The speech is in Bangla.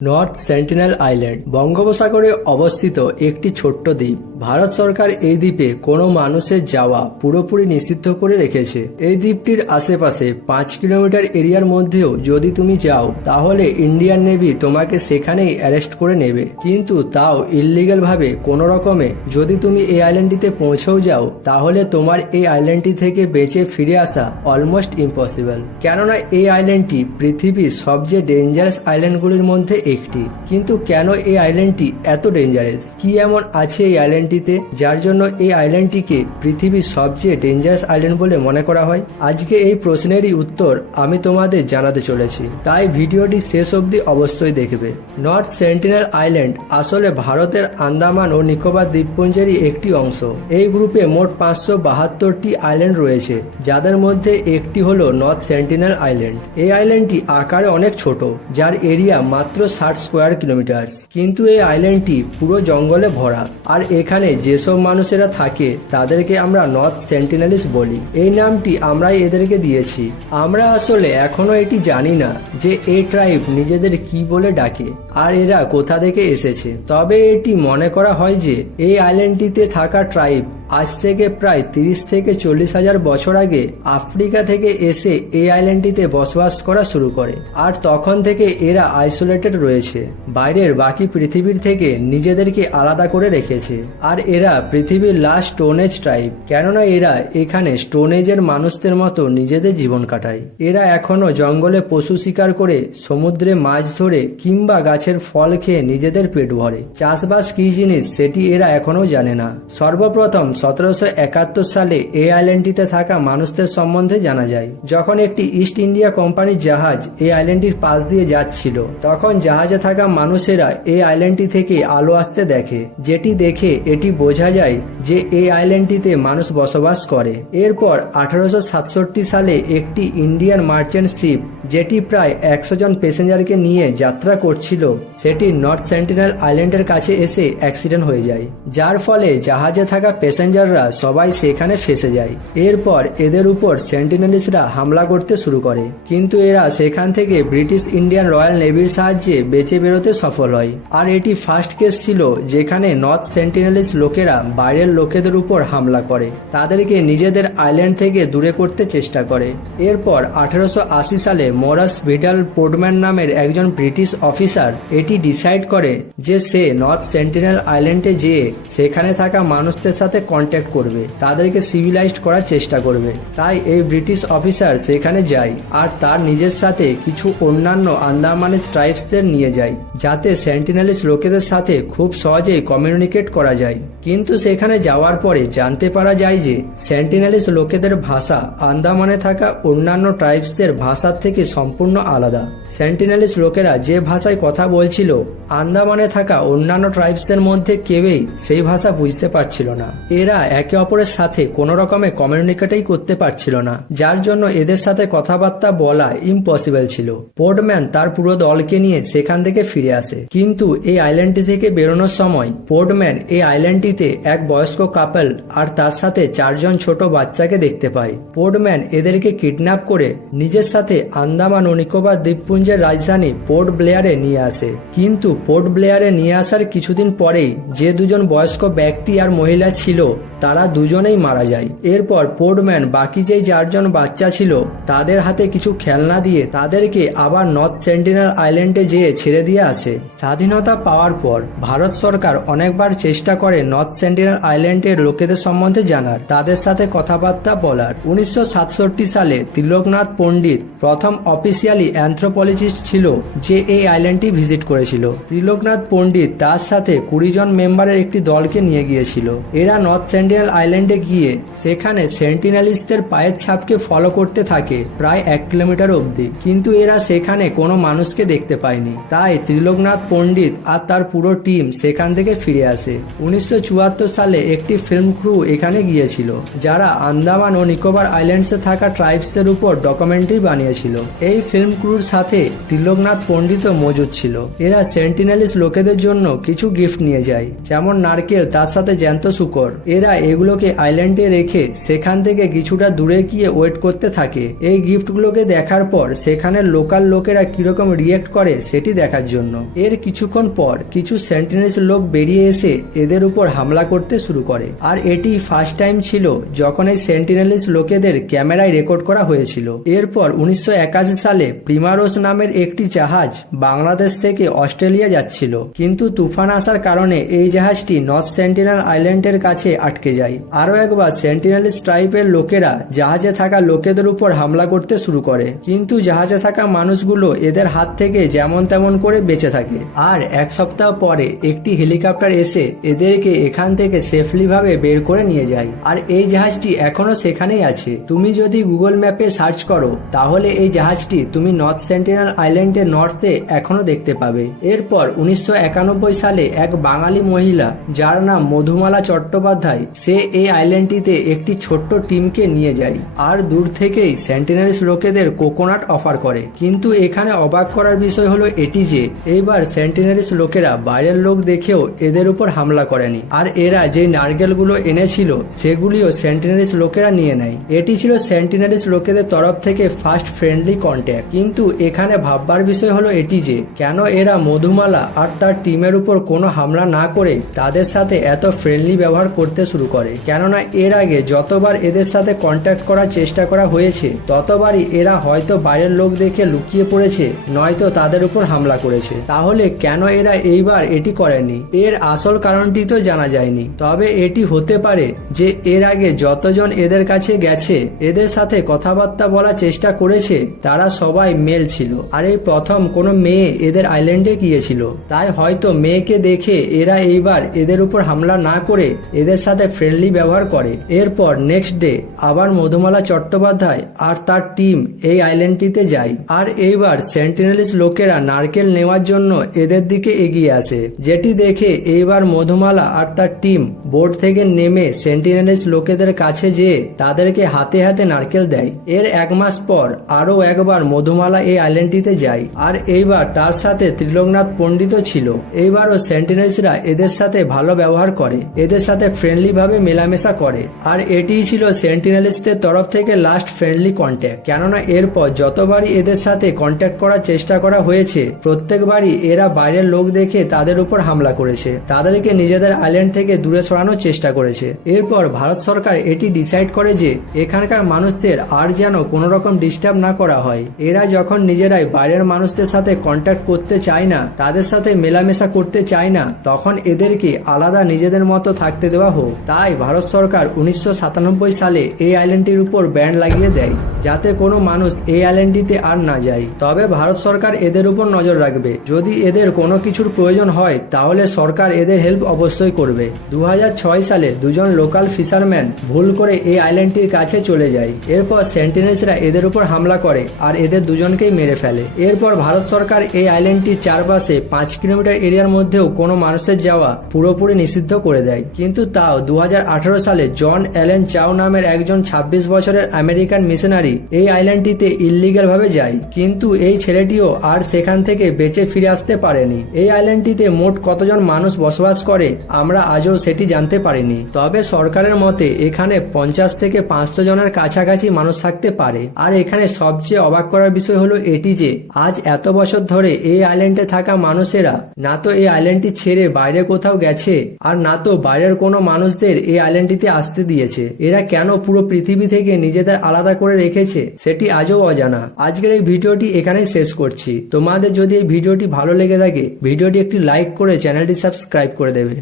নর্থ সেন্টিনেল আইল্যান্ড বঙ্গোপসাগরে অবস্থিত একটি ছোট্ট দ্বীপ। ভারত সরকার এই দ্বীপে কোনো মানুষের যাওয়া পুরোপুরি নিষিদ্ধ করে রেখেছে। এই দ্বীপটির আশেপাশে 5 কিলোমিটার এরিয়ার মধ্যেও যদি তুমি যাও তাহলে ইন্ডিয়ান নেভি তোমাকে সেখানেই অ্যারেস্ট করে নেবে। কিন্তু তাও ইললিগাল ভাবে কোনো রকমে যদি তুমি এই আইল্যান্ডটিতে পৌঁছেও যাও তাহলে তোমার এই আইল্যান্ডটি থেকে বেঁচে ফিরে আসা অলমোস্ট ইম্পসিবল। কেননা এই আইল্যান্ডটি পৃথিবীর সবচেয়ে ডেঞ্জারাস আইল্যান্ডগুলির মধ্যে একটি। কিন্তু কেন এই আইল্যান্ডটি এত ডেঞ্জারাস? কি এমন আছে এই আইল্যান্ডটিতে যার জন্য এই আইল্যান্ডটিকে পৃথিবীর সবচেয়ে ডেঞ্জারাস আইল্যান্ড বলে মনে করা হয়? আজকে এই প্রশ্নেরই উত্তর আমি তোমাদের জানাতে চলেছি, তাই ভিডিওটি শেষ অবধি অবশ্যই দেখবে। নর্থ সেন্টিনেল আইল্যান্ড আসলে ভারতের আন্দামান ও নিকোবর দ্বীপপুঞ্জেরই একটি অংশ। এই গ্রুপে মোট 572টি আইল্যান্ড রয়েছে, যাদের মধ্যে একটি হলো নর্থ সেন্টিনেল আইল্যান্ড। এই আইল্যান্ডটি আকারে অনেক ছোট, যার এরিয়া মাত্র 60 স্কোয়ার কিলোমিটার। কিন্তু এই আইল্যান্ডটি পুরো জঙ্গলে ভরা, আর এখানে যেসব মানুষেরা থাকে তাদেরকে আমরা নর্থ সেন্টিনেলিস বলি। এই নামটি আমরাই এদেরকে দিয়েছি। আমরা আসলে এখনো এটি জানি না যে এই ট্রাইব নিজেদের কি বলে ডাকে আর এরা কোথা থেকে এসেছে। তবে এটি মনে করা হয় যে এই আইল্যান্ডটিতে থাকা ট্রাইব আজ থেকে প্রায় 30 থেকে 40 হাজার বছর আগে আফ্রিকা থেকে এসে এই আইল্যান্ডটিতে বসবাস করা শুরু করে, আর তখন থেকে এরা আইসোলেটেড রয়েছে, বাইরের বাকি পৃথিবীর থেকে নিজেদেরকে আলাদা করে রেখেছে। আর এরা পৃথিবীর লাস্ট স্টোন এজ ট্রাইব, কেননা এরা এখানে স্টোন এজের মানুষদের মতো নিজেদের জীবন কাটায়। এরা এখনো জঙ্গলে পশু শিকার করে, সমুদ্রে মাছ ধরে কিংবা গাছের ফল খেয়ে নিজেদের পেট ভরে। চাষবাস কি জিনিস সেটি এরা এখনো জানে না। সর্বপ্রথম 1771 সালে এই আইল্যান্ডটিতে থাকা মানুষদের সম্বন্ধে জানা যায়। যখন একটি ইস্ট ইন্ডিয়া কোম্পানির জাহাজ এই আইল্যান্ডটির পাশ দিয়ে যাচ্ছিল, তখন জাহাজে থাকা মানুষেরা এই আইল্যান্ডটি থেকে আলো আসতে দেখে, যেটি দেখে এটি বোঝা যায় যে এই আইল্যান্ডটিতে মানুষ বসবাস করে। এরপর 1867 সালে একটি ইন্ডিয়ান মার্চেন্ট শিপ, যেটি প্রায় 100 জন প্যাসেঞ্জারকে নিয়ে যাত্রা করছিল, সেটি নর্থ সেন্টিনেল আইল্যান্ডের কাছে এসে অ্যাক্সিডেন্ট হয়ে যায়, যার ফলে জাহাজে থাকা প্যাসেঞ্জাররা সবাই সেখানে ফেসে যায়। এরপর এদের উপর সেন্টিনেলিসরা হামলা করতে শুরু করে, কিন্তু এরা সেখান থেকে ব্রিটিশ ইন্ডিয়ান রয়্যাল নেভির সাহায্যে বেঁচে বেরোতে সফল হয়। আর এটি ফার্স্ট কেস ছিল যেখানে নর্থ সেন্টিনেলিস লোকেরা বাইরের লোকেদের উপর হামলা করে, তাদেরকে নিজেদের আইল্যান্ড থেকে দূরে করতে চেষ্টা করে। এরপর 1880 সালে মরাস ভিডাল পোর্টম্যান নামের একজন ব্রিটিশ অফিসার এটি ডিসাইড করে যে সে নর্থ সেন্টিনেল আইল্যান্ডে যেয়ে সেখানে থাকা মানুষদের সাথে কন্ট্যাক্ট করবে, তাদেরকে সিভিলাইজড করার চেষ্টা করবে। তাই এই ব্রিটিশ অফিসার সেখানে যায় আর তার নিজের সাথে কিছু অন্যান্য আন্দামানিস ট্রাইবসদের নিয়ে যায়, যাতে সেন্টিনেলিস লোকেদের সাথে খুব সহজেই কমিউনিকেট করা যায়। কিন্তু সেখানে যাওয়ার পরে জানতে পারা যায় যে সেন্টিনেলিস লোকেদের ভাষা আন্দামানে থাকা অন্যান্য ট্রাইবসদের ভাষার থেকে সম্পূর্ণ আলাদা। সেন্টিনেলিস লোকেরা যে ভাষায় কথা বলছিল, আন্দামানে থাকা অন্যান্য ট্রাইবসদের মধ্যে কেউই সেই ভাষা বুঝতে পারছিল না। এরা একে অপরের সাথে কোনো রকমে কমিউনিকেটই করতে পারছিল না, যার জন্য এদের সাথে কথাবার্তা বলা ইম্পসিবল ছিল। পোর্টম্যান তার পুরো দলকে নিয়ে সেখান থেকে ফিরে আসে, কিন্তু এই আইল্যান্ডটি থেকে বেরোনোর সময় পোর্টম্যান এই আইল্যান্ডটিতে এক বয়স্ক কাপল আর তার সাথে 4 জন ছোট বাচ্চাকে দেখতে পায়। পোর্টম্যান এদেরকে কিডন্যাপ করে নিজের সাথে আন্দামান ও নিকোবর দ্বীপপুঞ্জের রাজধানী পোর্ট ব্লেয়ারে নিয়ে আসে। কিন্তু পোর্ট ব্লেয়ারে নিয়ে আসার কিছুদিন পরেই যে 2 জন বয়স্ক ব্যক্তি আর মহিলা ছিল তারা দুজনেই মারা যায়। এরপর পোর্টম্যান বাকি যে 4 জন বাচ্চা ছিল তাদের হাতে কিছু খেলনা দিয়ে তাদেরকে আবার নর্থ সেন্টিনেল আইল্যান্ডে যেয়ে ছেড়ে দিয়ে আসে। স্বাধীনতা পাওয়ার পর ভারত সরকার অনেকবার চেষ্টা করে নর্থ সেন্টিনেল আইল্যান্ডের লোকেদের সম্বন্ধে জানার, তাদের সাথে কথাবার্তা বলার। 1967 সালে তিলকনাথ পণ্ডিত প্রথম অফিসিয়ালি অ্যানথ্রোপোলজিস্ট ছিল যে এই আইল্যান্ডটি ভিজিট করেছিল। তিলকনাথ পণ্ডিত তার সাথে 20 জন মেম্বারের একটি দলকে নিয়ে গিয়েছিল। এরা নর্থ সেন্টিনেল আইল্যান্ডে গিয়ে সেখানে সেন্টিনেলিস্টদের পায়ের ছাপকে ফলো করতে থাকে প্রায় 1 কিলোমিটার অবধি, কিন্তু এরা সেখানে কোনো মানুষকে দেখতে পায়নি। তাই তিলকনাথ পণ্ডিত আর তার পুরো টিম সেখান থেকে ফিরে আসে। 1974 সালে একটি ফিল্ম ক্রু এখানে গিয়েছিল, যারা আন্দামান ও নিকোবর আইল্যান্ডসে থাকা ট্রাইবসদের উপর ডকুমেন্টারি বানিয়েছিল। এই ফিল্ম ক্রুর সাথে তিলকনাথ পণ্ডিতও মজুদ ছিল। এরা সেন্টিনেলিস লোকেদের জন্য কিছু গিফট নিয়ে যায়, যেমন নারকেল, তার সাথে জ্যান্ত শূকর। এরা এগুলোকে আইল্যান্ডে রেখে সেখান থেকে কিছুটা দূরে গিয়ে ওয়েট করতে থাকে এই গিফটগুলোকে দেখার পর সেখানের লোকাল লোকেরা কিরকম রিয়েক্ট করে সেটি দেখার জন্য। এর কিছুক্ষণ পর কিছু সেন্টিনেলস লোক বেরিয়ে এসে এদের উপর হামলা করতে শুরু করে। আর এটি ফার্স্ট টাইম ছিল যখন এই সেন্টিনেলস লোকেদের ক্যামেরায় রেকর্ড করা হয়েছিল। এরপর 1981 সালে প্রিমারোস নামের একটি জাহাজ বাংলাদেশ থেকে অস্ট্রেলিয়া যাচ্ছিল, কিন্তু তুফান আসার কারণে এই জাহাজটি নর্থ সেন্টিনেল আইল্যান্ডের কাছে আটকে যায়। আরও একবার সেন্টিনেলস ট্রাইবের লোকেরা জাহাজে থাকা লোকেদের উপর হামলা করতে শুরু করে, কিন্তু জাহাজে থাকা মানুষগুলো এদের হাত থেকে যেমন তেমন করে বেঁচে থাকে। আর এক সপ্তাহ পরে একটি হেলিকপ্টার এসে এদেরকে এখান থেকে সেফলি ভাবে বের করে নিয়ে যায়। আর এই জাহাজটি এখনো সেখানেই আছে। তুমি যদি গুগল ম্যাপে সার্চ করো তাহলে এই জাহাজটি তুমি নর্থ সেন্টিনেল আইল্যান্ডের নর্থে এখনো দেখতে পাবে। এরপর 1991 সালে এক বাঙালি মহিলা যার নাম মধুমালা চট্টোপাধ্যায়, সে এই আইল্যান্ডটিতে একটি ছোট্ট টিমকে নিয়ে যায় আর দূর থেকেই সেন্টিনেলস লোকেদের কোকোনাট অফার করে। কিন্তু এখানে অবাক করার বিষয় হলো এটি যে এইবার সেন্টিনেলস লোকেরা বাইরের লোক দেখেও এদের উপর হামলা করেনি, আর এরা যে নারকেলগুলো এনেছিল সেগুলিও সেন্টিনেলস লোকেরা নিয়ে নেয়। এটি ছিল সেন্টিনেলস লোকেদের তরফ থেকে ফার্স্ট ফ্রেন্ডলি কন্ট্যাক্ট। কিন্তু এখানে ভাববার বিষয় হলো এটি যে কেন এরা মধুমালা আর তার টিমের উপর কোনো হামলা না করে তাদের সাথে এত ফ্রেন্ডলি ব্যবহার করতে শুরু করে। কেননা এর আগে যতবার এদের সাথে কন্ট্যাক্ট করার চেষ্টা করা হয়েছে ততবারই এরা হয়তো বাইরের লোক দেখে লুকিয়ে পড়েছে, নয়তো তাদের উপর হামলা করেছে। তাহলে কেন এরা এইবার এটি করেনি? এর আসল কারণটি তো জানা যায়নি, তবে এটি হতে পারে যে এর আগে যতজন এদের কাছে গেছে এদের সাথে কথাবার্তা বলার চেষ্টা করেছে তারা সবাই মেল ছিল, আর এই প্রথম কোনো মেয়ে এদের আইল্যান্ডে গিয়েছিল। তাই হয়তো মেয়েকে দেখে এরা এইবার এদের উপর হামলা না করে এদের সাথে ফ্রেন্ডলি ব্যবহার করে। এরপর নেক্সট ডে আবার মধুমালা চট্টোপাধ্যায় আর তার টিম এই আইল্যান্ডটিতে যায়। আর এইবার সেন্টিনেলস লোকেরা নারকেল নেওয়ার জন্য এদের দিকে এগিয়ে আসে, যেটি দেখে এইবার মধুমালা আর তার টিম বোট থেকে নেমে সেন্টিনেলস লোকেদের কাছে যেয়ে তাদেরকে হাতে হাতে নারকেল দেয়। এর এক মাস পর আরো একবার মধুমালা এই আইল্যান্ডটিতে যায়, আর এইবার তার সাথে ত্রিলোকনাথ পণ্ডিতও ছিল। এইবারও সেন্টিনেলসরা এদের সাথে ভালো ব্যবহার করে, এদের সাথে ফ্রেন্ডলি ভাবে মেলামেশা করে। আর এটিই ছিল সেন্টিনেলসদের তরফ থেকে লাস্ট ফ্রেন্ডলি কন্ট্যাক্ট। কেননা এরপর যতবারই এদের সাথে কন্ট্যাক্ট করার চেষ্টা করা হয়েছে প্রত্যেকবারই এরা বাইরের লোক দেখে তাদের উপর হামলা করেছে, তাদেরকে নিজেদের আইল্যান্ড থেকে দূরে সরানোর চেষ্টা করেছে। এরপর ভারত সরকার এটি ডিসাইড করে যে এখানকার মানুষদের আর যেন কোনো রকম ডিস্টার্ব না করা হয়। এরা যখন নিজেরাই বাইরের মানুষদের সাথে কন্ট্যাক্ট করতে চায় না, তাদের সাথে মেলামেশা করতে চায় না, তখন এদেরকে আলাদা নিজেদের মতো থাকতে দেওয়া হোক। তাই ভারত সরকার 1997 সালে এই আইল্যান্ডটির উপর ব্যান লাগিয়ে দেয় যাতে কোনো মানুষ এই আইল্যান্ডটিতে আর না যায়। তবে ভারত সরকার এদের উপর নজর রাখবে, যদি এদের কোনো কিছুর প্রয়োজন হয় তাহলে সরকার এদের হেল্প অবশ্যই করবে। 2006 সালে দুজন লোকাল ফিশারম্যান ভুল করে এই আইল্যান্ডটির কাছে চলে যায়। এরপর সেন্টিনেলসরা এদের উপর হামলা করে আর এদের দুজনকেই মেরে ফেলে। এরপর ভারত সরকার এই আইল্যান্ডটির চারপাশে 5 কিলোমিটার এরিয়ার মধ্যেও কোনো মানুষের যাওয়া পুরোপুরি নিষিদ্ধ করে দেয়। কিন্তু তাও 2018 সালে জন অ্যালেন চাও নামের একজন 26 বছরের আমেরিকান মিশনারি এই আইল্যান্ডটিতে ইল্লিগাল ভাবে যায়, কিন্তু এই ছেলেটিও আর সেখান থেকে বেঁচে ফিরে আসতে পারেনি। এই আইল্যান্ডটিতে মোট কতজন মানুষ বসবাস করে আমরা আজও সেটি জানতে পারিনি, তবে সরকারের মতে এখানে 50 থেকে 500 জনের কাছাকাছি মানুষ থাকতে পারে। আর এখানে সবচেয়ে অবাক করার বিষয় হলো এটি যে আজ এত বছর ধরে এই আইল্যান্ডে থাকা মানুষেরা না তো এই আইল্যান্ডটি ছেড়ে বাইরে কোথাও গেছে আর না তো বাইরের কোনো মানুষদের এই আইল্যান্ডটিতে আসতে দিয়েছে। এরা কেন পুরো পৃথিবী থেকে নিজেদের আলাদা করে রেখেছে সেটি আজও অজানা। আজকের এই ভিডিওটি এখানেই শেষ করছি। তোমাদের যদি এই ভিডিওটি ভালো লেগে থাকে ভিডিওটি একটি লাইক করে চ্যানেলটি সাবস্ক্রাইব করে দেবে।